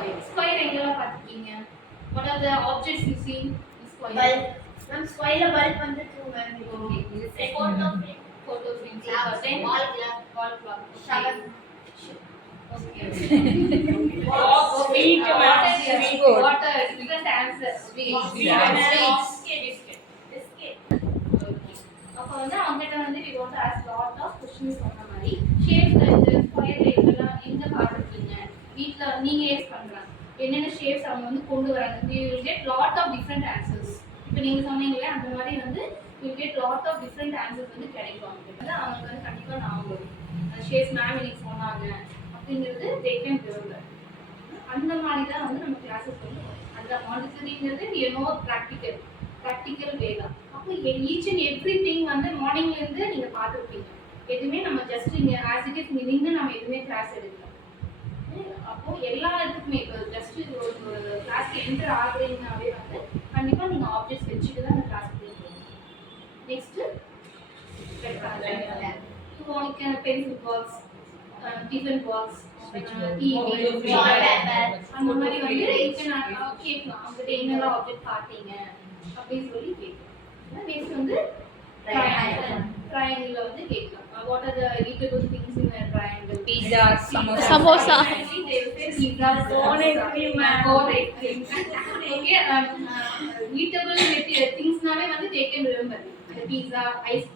Square square எங்கெல்லாம் பார்த்துருக்கீங்க what are the objects you see square bulb ma'am ஸ்கொயர்ல bulb வந்து two ma'am okay இது Photo second frame. Photo frame Glass, then wall glass. Wall clock Shower. Okay. Sweet, ma'am. Water, Sweet. water, different answer. Sweet. அப்போ வந்து அவங்ககிட்ட வந்து we want to ask lot of questions சொன்ன மாதிரி shapes இந்த square shapes அவங்க வந்து கொண்டு வராங்க. You will get lot of different answers இப்போ நீங்கள் சொன்னீங்களே அந்த மாதிரி வந்து you get lot of different answers வந்து கிடைக்கும் அவங்களுக்கு. வந்து அவங்களுக்கு வந்து கண்டிப்பாக நான் வரும் அந்த ஷேப்ஸ் மேம் இன்னைக்கு சொன்னாங்க அப்படிங்கிறது தே கேன் remember. அந்த மாதிரி தான் வந்து நம்ம கிளாஸஸ் வந்து அந்த மாண்டிசரிங்கிறது என்னோ ப்ராக்டிக்கல் ப்ராக்டிக்கல் வே தான். அப்போ ஈச் அண்ட் எவ்ரி திங் வந்து மார்னிங்லேருந்து நீங்கள் பார்த்துருப்பீங்க. எதுவுமே நம்ம ஜஸ்ட் இங்கே ஆஸ் இட் இஸ் இங்க நின்று நம்ம எதுவுமே கிளாஸ் எடுக்கலாம் உம் அப்போ எல்லா இடத்துக்குமே இப்போ ஜஸ்ட் ஒரு கிளாஸ்க்கு என்டர் ஆகுறீங்கனாவே வந்து கண்டிப்பா நீங்க ஆப்ஜெக்ட்ஸ் வச்சுட்டு தான் அந்த கிளாஸ் போகணும். நெக்ஸ்ட் இப்போ பென்சில் பாக்ஸ் டிஃபன் பாக்ஸ் அந்த மாதிரி வந்து இப்போ நான் கேட்கலாம் அவங்ககிட்ட என்னெல்லாம் ஆப்ஜெக்ட் பார்த்தீங்க அப்படின்னு சொல்லி கேட்கலாம் நெக்ஸ்ட் வந்து ட்ரையாங்கிள் வந்து கேட்கலாம். What are the eatable things in triangle Pizza, samosa. திங்ஸ்னாவே வந்து they can remember the pizza ice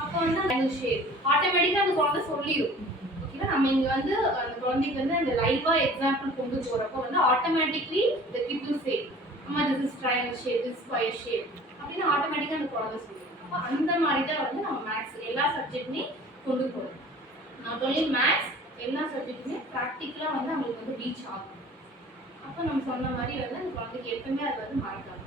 அப்போ வந்து ஷேப் ஆட்டோமேட்டிக்காக அந்த குழந்தை சொல்லிடும் ஓகேவா நம்ம இங்கே வந்து அந்த குழந்தைக்கு வந்து அந்த லைவா எக்ஸாம்பிள் கொண்டு போறப்போ வந்து automatically the kid will say அம்மா this is triangle shape this is square shape அப்படின்னு ஆட்டோமேட்டிக்கா அந்த குழந்தை சொல்லிடும் அப்போ அந்த மாதிரி தான் வந்து நம்ம மேக்ஸ் எல்லா சப்ஜெக்ட்மே கொண்டு போறோம் நாட் only மேக்ஸ் எல்லா சப்ஜெக்ட்டுமே ப்ராக்டிக்கலாக வந்து அவங்களுக்கு வந்து ரீச் ஆகும். அப்போ நம்ம சொன்ன மாதிரி வந்து அந்த குழந்தைக்கு எப்பவுமே அது வந்து மறக்காது.